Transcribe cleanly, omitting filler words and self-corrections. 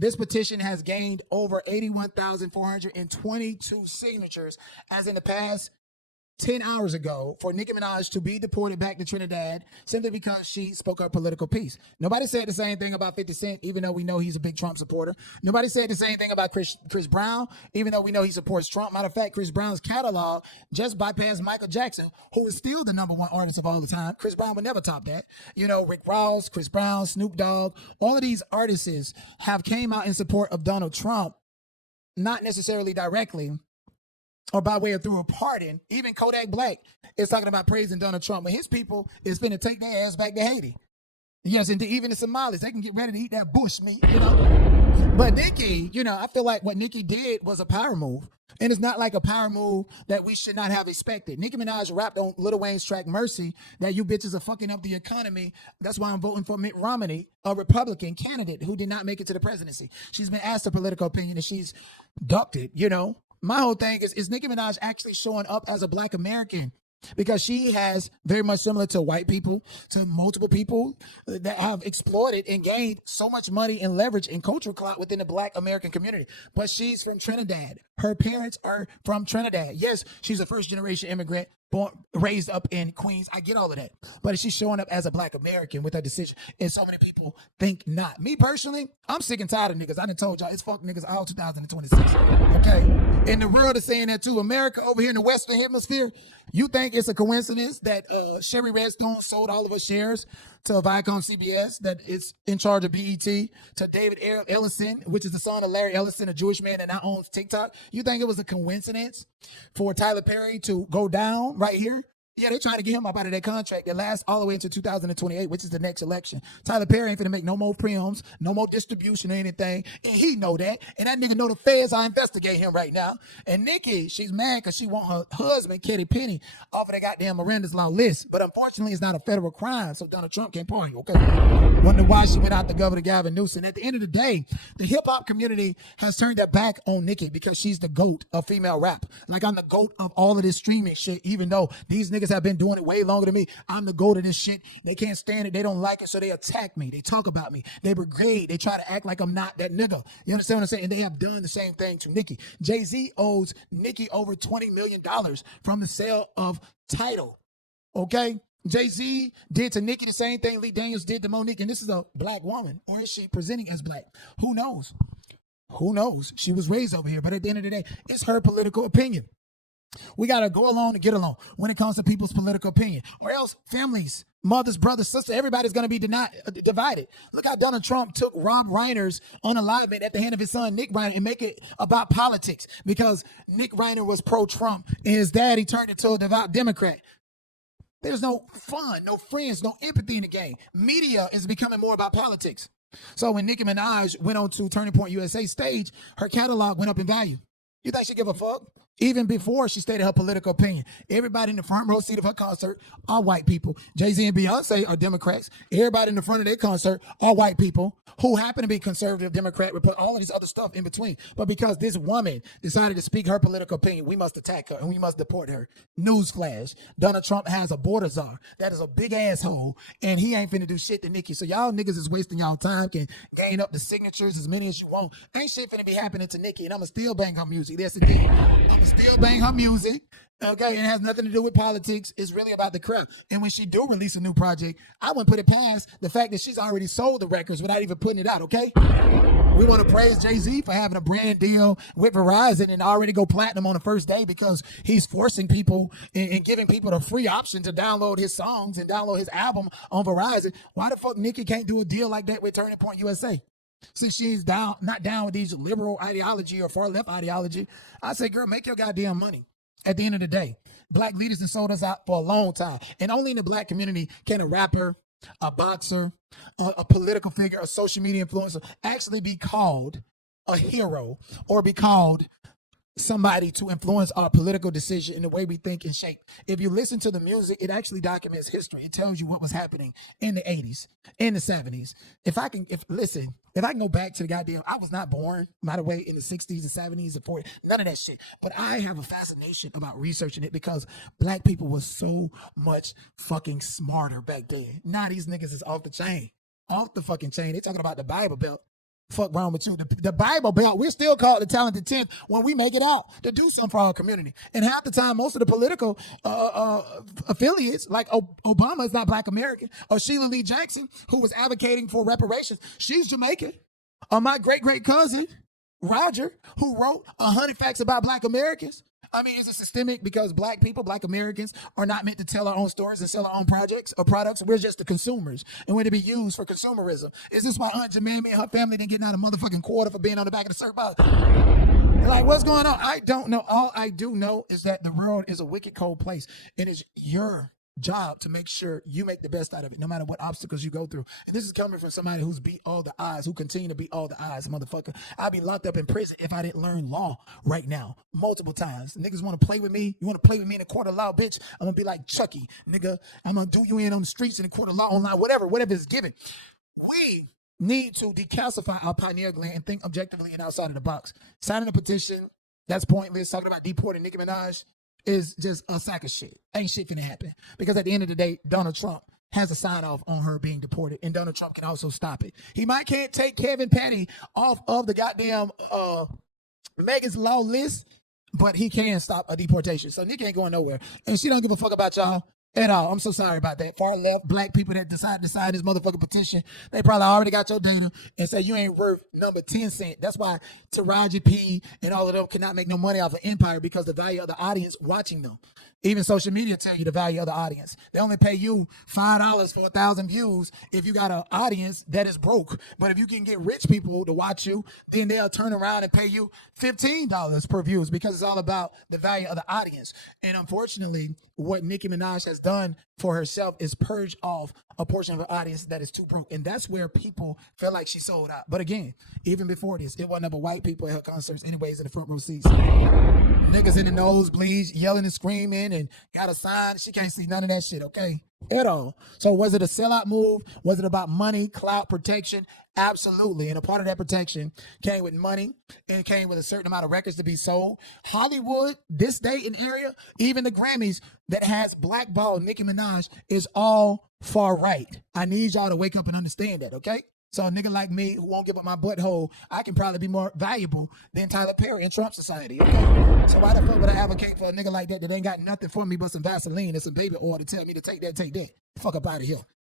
This petition has gained over 81,422 signatures as in the past 10 hours ago for Nicki Minaj to be deported back to Trinidad simply because she spoke her political piece. Nobody said the same thing about 50 Cent, even though we know he's a big Trump supporter. Nobody said the same thing about Chris Brown, even though we know he supports Trump. Matter of fact, Chris Brown's catalog just bypassed Michael Jackson, who is still the #1 artist of all the time. Chris Brown would never top that. You know, Rick Ross, Chris Brown, Snoop Dogg, all of these artists have came out in support of Donald Trump, not necessarily directly, or by way of through a pardon. Even Kodak Black is talking about praising Donald Trump, but his people is finna take their ass back to Haiti. Yes, and even the Somalis, they can get ready to eat that bush meat, you know. But Nicki, you know, I feel like what Nicki did was a power move. And it's not like a power move that we should not have expected. Nicki Minaj rapped on Lil Wayne's track Mercy that you bitches are fucking up the economy. That's why I'm voting for Mitt Romney, a Republican candidate who did not make it to the presidency. She's been asked her political opinion and she's ducked it, you know. My whole thing is Nicki Minaj actually showing up as a Black American? Because she has, very much similar to white people, to multiple people that have exploited and gained so much money and leverage and cultural clout within the Black American community. But she's from Trinidad. Her parents are from Trinidad. Yes, she's a first-generation immigrant, raised up in Queens. I get all of that. But she's showing up as a Black American with her decision. And so many people think not. Me personally, I'm sick and tired of niggas. I done told y'all, it's fuck niggas all 2026. Okay? And the world is saying that too. America over here in the Western Hemisphere, you think it's a coincidence that Sherry Redstone sold all of her shares to Viacom CBS that is in charge of BET, to David Ellison, which is the son of Larry Ellison, a Jewish man that now owns TikTok? You think it was a coincidence for Tyler Perry to go down right here? Yeah, they're trying to get him up out of that contract that lasts all the way into 2028, which is the next election. Tyler Perry ain't finna make no more films, no more distribution or anything, and he know that. And that nigga know the feds are investigating him right now. And Nicki, she's mad because she want her husband, Katy Penny, off of that goddamn Miranda's Law list. But unfortunately, it's not a federal crime, so Donald Trump can't party, okay? Wonder why she went out to Governor Gavin Newsom. At the end of the day, the hip-hop community has turned their back on Nicki because she's the GOAT of female rap. Like, I'm the GOAT of all of this streaming shit, even though these niggas have been doing it way longer than me. I'm the GOAT of this shit. They can't stand it. They don't like it, so they attack me. They talk about me. They brigade. They try to act like I'm not that nigga. You understand what I'm saying? And they have done the same thing to Nicki. Jay-Z owes Nicki over $20 million from the sale of Tidal. Okay? Jay-Z did to Nicki the same thing Lee Daniels did to Monique, and this is a Black woman. Or is she presenting as Black? Who knows? Who knows? She was raised over here, but at the end of the day, it's her political opinion. We got to go along to get along when it comes to people's political opinion. Or else families, mothers, brothers, sisters, everybody's going to be divided. Look how Donald Trump took Rob Reiner's unalivement at the hand of his son, Nick Reiner, and make it about politics because Nick Reiner was pro-Trump and his daddy turned into a devout Democrat. There's no fun, no friends, no empathy in the game. Media is becoming more about politics. So when Nicki Minaj went on to Turning Point USA stage, her catalog went up in value. You think she give a fuck? Even before she stated her political opinion. Everybody in the front row seat of her concert are white people. Jay-Z and Beyonce are Democrats. Everybody in the front of their concert are white people who happen to be conservative Democrat. We put all of these other stuff in between. But because this woman decided to speak her political opinion, we must attack her and we must deport her. Newsflash. Donald Trump has a border czar. That is a big asshole. And he ain't finna do shit to Nicki. So y'all niggas is wasting y'all time, can gain up the signatures as many as you want. Ain't shit finna be happening to Nicki. And I'ma still bang her music. Yes, indeed. I'ma still bang her music. Okay, it has nothing to do with politics. It's really about the crowd. And when she do release a new project, I wouldn't put it past the fact that she's already sold the records without even putting it out, okay? We want to praise Jay-Z for having a brand deal with Verizon and already go platinum on the first day because he's forcing people and giving people the free option to download his songs and download his album on Verizon. Why the fuck Nicki can't do a deal like that with Turning Point USA? Since she's not down with these liberal ideology or far left ideology, I say, girl, make your goddamn money. At the end of the day, Black leaders have sold us out for a long time. And only in the Black community can a rapper, a boxer, a political figure, a social media influencer actually be called a hero or be called somebody to influence our political decision in the way we think and shape. If you listen to the music, it actually documents history. It tells you what was happening in the 80s, in the 70s. If I can go back to the goddamn, I was not born, by the way, in the 60s and 70s and 40s, none of that shit. But I have a fascination about researching it because Black people were so much fucking smarter back then. Now these niggas is off the chain, off the fucking chain. They talking about the Bible Belt. Fuck wrong with you? The Bible Belt, we're still called the talented 10th when we make it out to do something for our community. And half the time, most of the political affiliates, like Obama is not Black American, or Sheila Lee Jackson, who was advocating for reparations, she's Jamaican. Or my great cousin, Roger, who wrote 100 Facts About Black Americans. I mean, is it systemic because Black people, Black Americans, are not meant to tell our own stories and sell our own projects or products? We're just the consumers, and we're to be used for consumerism. Is this why Aunt Jemima and her family didn't get out a motherfucking quarter for being on the back of the circle bus? Like, what's going on? I don't know. All I do know is that the world is a wicked, cold place. It is your job to make sure you make the best out of it, no matter what obstacles you go through. And this is coming from somebody who's beat all the odds, who continue to beat all the odds, motherfucker. I'd be locked up in prison if I didn't learn law right now, multiple times. Niggas want to play with me. You want to play with me in a court of law, bitch? I'm going to be like Chucky, nigga. I'm going to do you in on the streets in a court of law, online, whatever is given. We need to decalcify our pineal gland and think objectively and outside of the box. Signing a petition, that's pointless. Talking about deporting Nicki Minaj is just a sack of shit. Ain't shit finna happen. Because at the end of the day, Donald Trump has a sign off on her being deported, and Donald Trump can also stop it. He might can't take Kevin Patty off of the goddamn Megan's Law list, but he can stop a deportation. So Nicki ain't going nowhere. And she don't give a fuck about y'all at all. I'm so sorry about that. Far left, Black people that decide to sign this motherfucking petition, they probably already got your data and say you ain't worth number 10 cent. That's why Taraji P and all of them cannot make no money off of Empire, because the value of the audience watching them. Even social media tell you the value of the audience. They only pay you $5 for 1,000 views if you got an audience that is broke. But if you can get rich people to watch you, then they'll turn around and pay you $15 per views, because it's all about the value of the audience. And unfortunately, what Nicki Minaj has done for herself is purge off a portion of her audience that is too broke. And that's where people feel like she sold out. But again, even before this, it wasn't but white people at her concerts anyways in the front row seats. Niggas in the nosebleeds yelling and screaming and got a sign. She can't see none of that shit, okay? At all. So was it a sellout move? Was it about money, clout, protection? Absolutely. And a part of that protection came with money and came with a certain amount of records to be sold. Hollywood, this day and area, even the Grammys that has blackballed Nicki Minaj is all far right. I need y'all to wake up and understand that, okay? So a nigga like me who won't give up my butthole, I can probably be more valuable than Tyler Perry in Trump society, okay? So why the fuck would I advocate for a nigga like that ain't got nothing for me but some Vaseline and some baby oil to tell me to take that? Fuck up out of here.